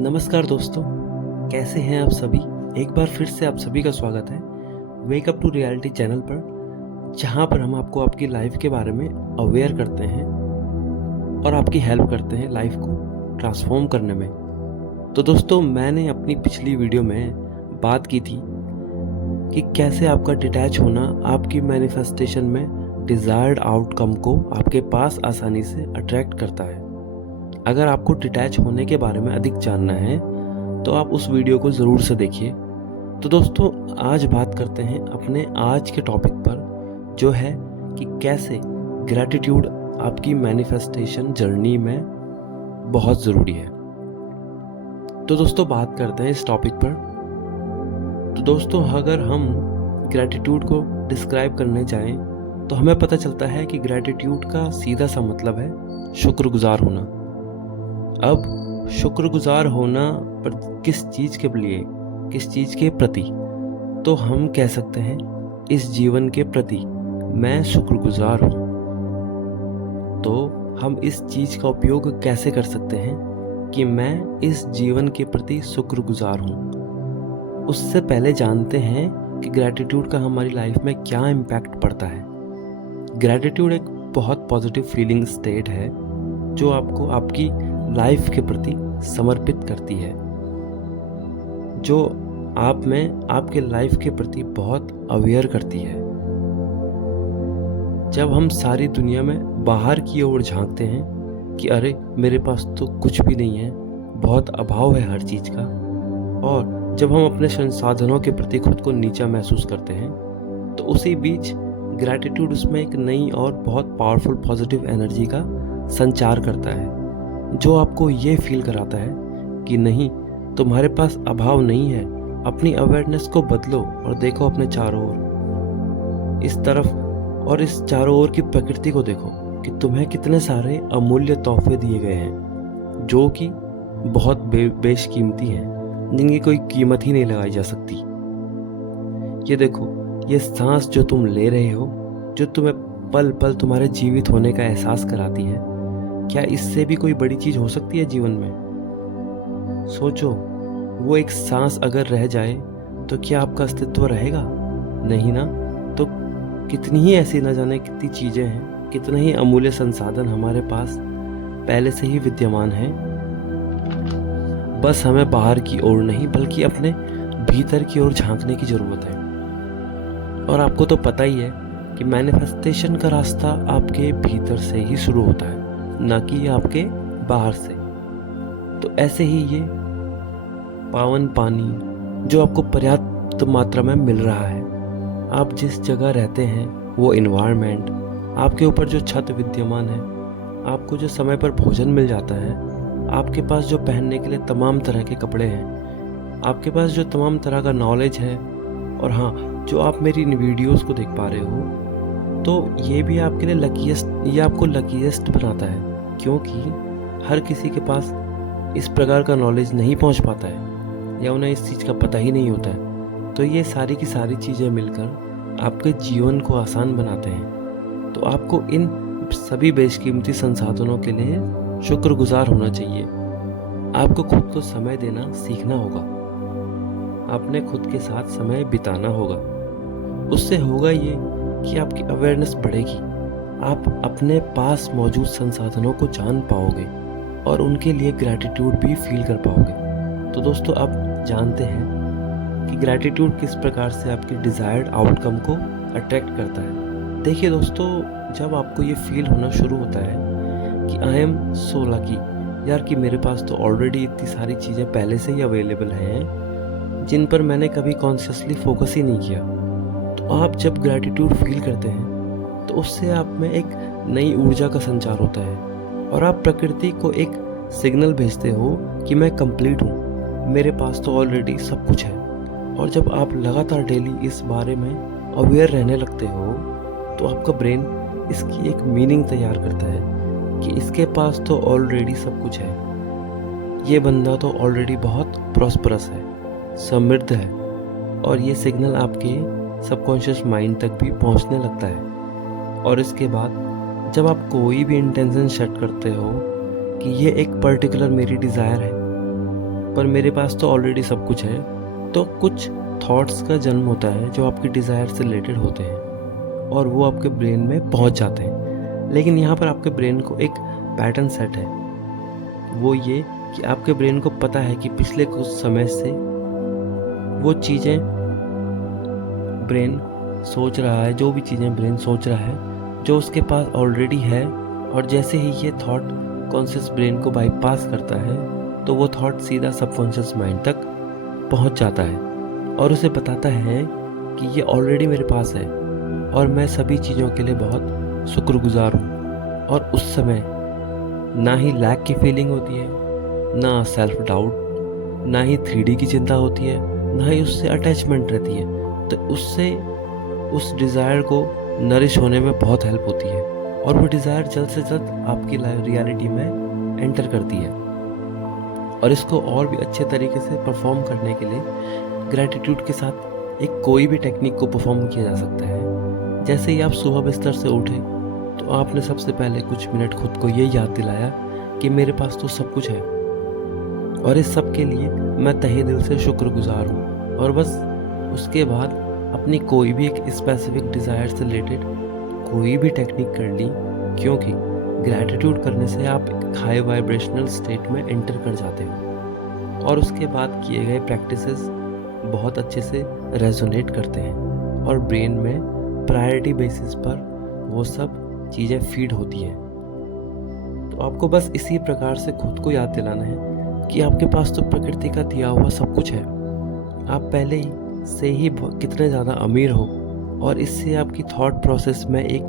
नमस्कार दोस्तों, कैसे हैं आप सभी। एक बार फिर से आप सभी का स्वागत है wake up to reality channel पर, जहां पर हम आपको आपकी लाइफ के बारे में अवेयर करते हैं और आपकी हेल्प करते हैं लाइफ को ट्रांसफॉर्म करने में। तो दोस्तों, मैंने अपनी पिछली वीडियो में बात की थी कि कैसे आपका डिटैच होना आपकी मैनिफेस्टेशन में डिज़ायर्ड आउटकम को आपके पास आसानी से अट्रैक्ट करता है। अगर आपको डिटैच होने के बारे में अधिक जानना है तो आप उस वीडियो को ज़रूर से देखिए। तो दोस्तों, आज बात करते हैं अपने आज के टॉपिक पर, जो है कि कैसे ग्रैटिट्यूड आपकी मैनिफेस्टेशन जर्नी में बहुत ज़रूरी है। तो दोस्तों, बात करते हैं इस टॉपिक पर। तो दोस्तों, अगर हम ग्रैटिट्यूड को डिस्क्राइब करने जाएं तो हमें पता चलता है कि ग्रैटिट्यूड का सीधा सा मतलब है शुक्रगुजार होना। अब शुक्रगुजार होना पर किस चीज़ के लिए, किस चीज़ के प्रति? तो हम कह सकते हैं इस जीवन के प्रति मैं शुक्रगुजार हूँ। तो हम इस चीज़ का उपयोग कैसे कर सकते हैं कि मैं इस जीवन के प्रति शुक्रगुजार हूँ। उससे पहले जानते हैं कि ग्रैटिट्यूड का हमारी लाइफ में क्या इम्पैक्ट पड़ता है। ग्रैटिट्यूड एक बहुत पॉजिटिव फीलिंग स्टेट है जो आपको आपकी लाइफ के प्रति समर्पित करती है, जो आप में आपके लाइफ के प्रति बहुत अवेयर करती है। जब हम सारी दुनिया में बाहर की ओर झांकते हैं कि अरे मेरे पास तो कुछ भी नहीं है, बहुत अभाव है हर चीज़ का, और जब हम अपने संसाधनों के प्रति खुद को नीचा महसूस करते हैं, तो उसी बीच ग्रैटिट्यूड उसमें एक नई और बहुत पावरफुल पॉजिटिव एनर्जी का संचार करता है, जो आपको ये फील कराता है कि नहीं, तुम्हारे पास अभाव नहीं है। अपनी अवेयरनेस को बदलो और देखो अपने चारों ओर, इस तरफ और इस चारों ओर की प्रकृति को देखो कि तुम्हें कितने सारे अमूल्य तोहफे दिए गए हैं, जो कि बहुत बेशकीमती हैं, जिनकी कोई कीमत ही नहीं लगाई जा सकती। ये देखो, ये सांस जो तुम ले रहे हो, जो तुम्हें पल पल तुम्हारे जीवित होने का एहसास कराती है, क्या इससे भी कोई बड़ी चीज़ हो सकती है जीवन में? सोचो, वो एक सांस अगर रह जाए तो क्या आपका अस्तित्व रहेगा? नहीं ना। तो कितनी ही ऐसी न जाने कितनी चीज़ें हैं, कितने ही अमूल्य संसाधन हमारे पास पहले से ही विद्यमान हैं। बस हमें बाहर की ओर नहीं बल्कि अपने भीतर की ओर झांकने की ज़रूरत है। और आपको तो पता ही है कि मैनिफेस्टेशन का रास्ता आपके भीतर से ही शुरू होता है, ना कि आपके बाहर से। तो ऐसे ही ये पावन पानी जो आपको पर्याप्त मात्रा में मिल रहा है, आप जिस जगह रहते हैं वो इन्वायरमेंट, आपके ऊपर जो छत विद्यमान है, आपको जो समय पर भोजन मिल जाता है, आपके पास जो पहनने के लिए तमाम तरह के कपड़े हैं, आपके पास जो तमाम तरह का नॉलेज है, और हाँ, जो आप मेरी इन वीडियोस को देख पा रहे हो, तो ये भी आपके लिए ये आपको लकीएस्ट बनाता है, क्योंकि हर किसी के पास इस प्रकार का नॉलेज नहीं पहुंच पाता है, या उन्हें इस चीज़ का पता ही नहीं होता है। तो ये सारी की सारी चीज़ें मिलकर आपके जीवन को आसान बनाते हैं। तो आपको इन सभी बेशकीमती संसाधनों के लिए शुक्रगुजार होना चाहिए। आपको खुद को समय देना सीखना होगा, आपने खुद के साथ समय बिताना होगा। उससे होगा ये कि आपकी अवेयरनेस बढ़ेगी, आप अपने पास मौजूद संसाधनों को जान पाओगे और उनके लिए ग्रैटिट्यूड भी फील कर पाओगे। तो दोस्तों, आप जानते हैं कि ग्रैटिट्यूड किस प्रकार से आपकी डिज़ायर्ड आउटकम को अट्रैक्ट करता है। देखिए दोस्तों, जब आपको ये फील होना शुरू होता है कि आई एम सो लकी यार, कि मेरे पास तो ऑलरेडी इतनी सारी चीज़ें पहले से ही अवेलेबल हैं जिन पर मैंने कभी कॉन्शियसली फोकस ही नहीं किया। तो आप जब ग्रैटिट्यूड फील करते हैं तो उससे आप में एक नई ऊर्जा का संचार होता है, और आप प्रकृति को एक सिग्नल भेजते हो कि मैं कंप्लीट हूँ, मेरे पास तो ऑलरेडी सब कुछ है। और जब आप लगातार डेली इस बारे में अवेयर रहने लगते हो, तो आपका ब्रेन इसकी एक मीनिंग तैयार करता है कि इसके पास तो ऑलरेडी सब कुछ है, ये बंदा तो ऑलरेडी बहुत प्रॉस्परस है, समृद्ध है। और ये सिग्नल आपके सबकॉन्शियस माइंड तक भी पहुंचने लगता है। और इसके बाद जब आप कोई भी इंटेंशन सेट करते हो कि ये एक पर्टिकुलर मेरी डिज़ायर है, पर मेरे पास तो ऑलरेडी सब कुछ है। तो कुछ थॉट्स का जन्म होता है जो आपकी डिज़ायर से रिलेटेड होते हैं और वो आपके ब्रेन में पहुंच जाते हैं। लेकिन यहाँ पर आपके ब्रेन को एक पैटर्न सेट है, वो ये कि आपके ब्रेन को पता है कि पिछले कुछ समय से वो चीज़ें ब्रेन सोच रहा है, जो भी चीज़ें ब्रेन सोच रहा है जो उसके पास ऑलरेडी है, और जैसे ही ये थॉट कॉन्शियस ब्रेन को बाईपास करता है तो वो थॉट सीधा सबकॉन्शियस माइंड तक पहुंच जाता है और उसे बताता है कि ये ऑलरेडी मेरे पास है और मैं सभी चीज़ों के लिए बहुत शुक्रगुजार हूँ। और उस समय ना ही लैक की फीलिंग होती है, ना सेल्फ डाउट, ना ही 3D की चिंता होती है, ना ही उससे अटैचमेंट रहती है। तो उससे उस डिज़ायर को नरिश होने में बहुत हेल्प होती है और वो डिज़ायर जल्द से जल्द आपकी रियलिटी में एंटर करती है। और इसको और भी अच्छे तरीके से परफॉर्म करने के लिए ग्रैटिट्यूड के साथ एक कोई भी टेक्निक को परफॉर्म किया जा सकता है। जैसे ही आप सुबह बिस्तर से उठे तो आपने सबसे पहले कुछ मिनट खुद को ये याद दिलाया कि मेरे पास तो सब कुछ है और इस सब के लिए मैं तहे दिल से शुक्रगुजार हूँ। और बस उसके बाद अपनी कोई भी एक स्पेसिफिक डिज़ायर से रिलेटेड कोई भी टेक्निक कर ली, क्योंकि ग्रैटिट्यूड करने से आप एक हाई वाइब्रेशनल स्टेट में एंटर कर जाते हो और उसके बाद किए गए प्रैक्टिसेस बहुत अच्छे से रेजोनेट करते हैं और ब्रेन में प्रायोरिटी बेसिस पर वो सब चीज़ें फीड होती हैं। तो आपको बस इसी प्रकार से खुद को याद दिलाना है कि आपके पास तो प्रकृति का दिया हुआ सब कुछ है। आप पहले ही से ही कितने ज़्यादा अमीर हो और इससे आपकी थॉट प्रोसेस में एक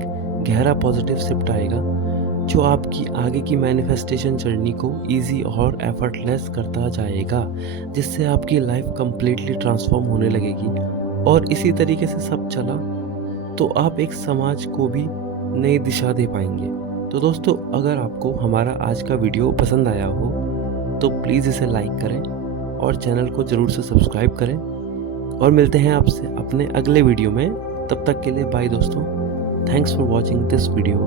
गहरा पॉजिटिव शिफ्ट आएगा जो आपकी आगे की मैनिफेस्टेशन जर्नी को इजी और एफर्टलेस करता जाएगा, जिससे आपकी लाइफ कंप्लीटली ट्रांसफॉर्म होने लगेगी। और इसी तरीके से सब चला तो आप एक समाज को भी नई दिशा दे पाएंगे। तो दोस्तों, अगर आपको हमारा आज का वीडियो पसंद आया हो तो प्लीज़ इसे लाइक करें और चैनल को ज़रूर से सब्सक्राइब करें और मिलते हैं आपसे अपने अगले वीडियो में। तब तक के लिए बाय दोस्तों। Thanks for watching this video.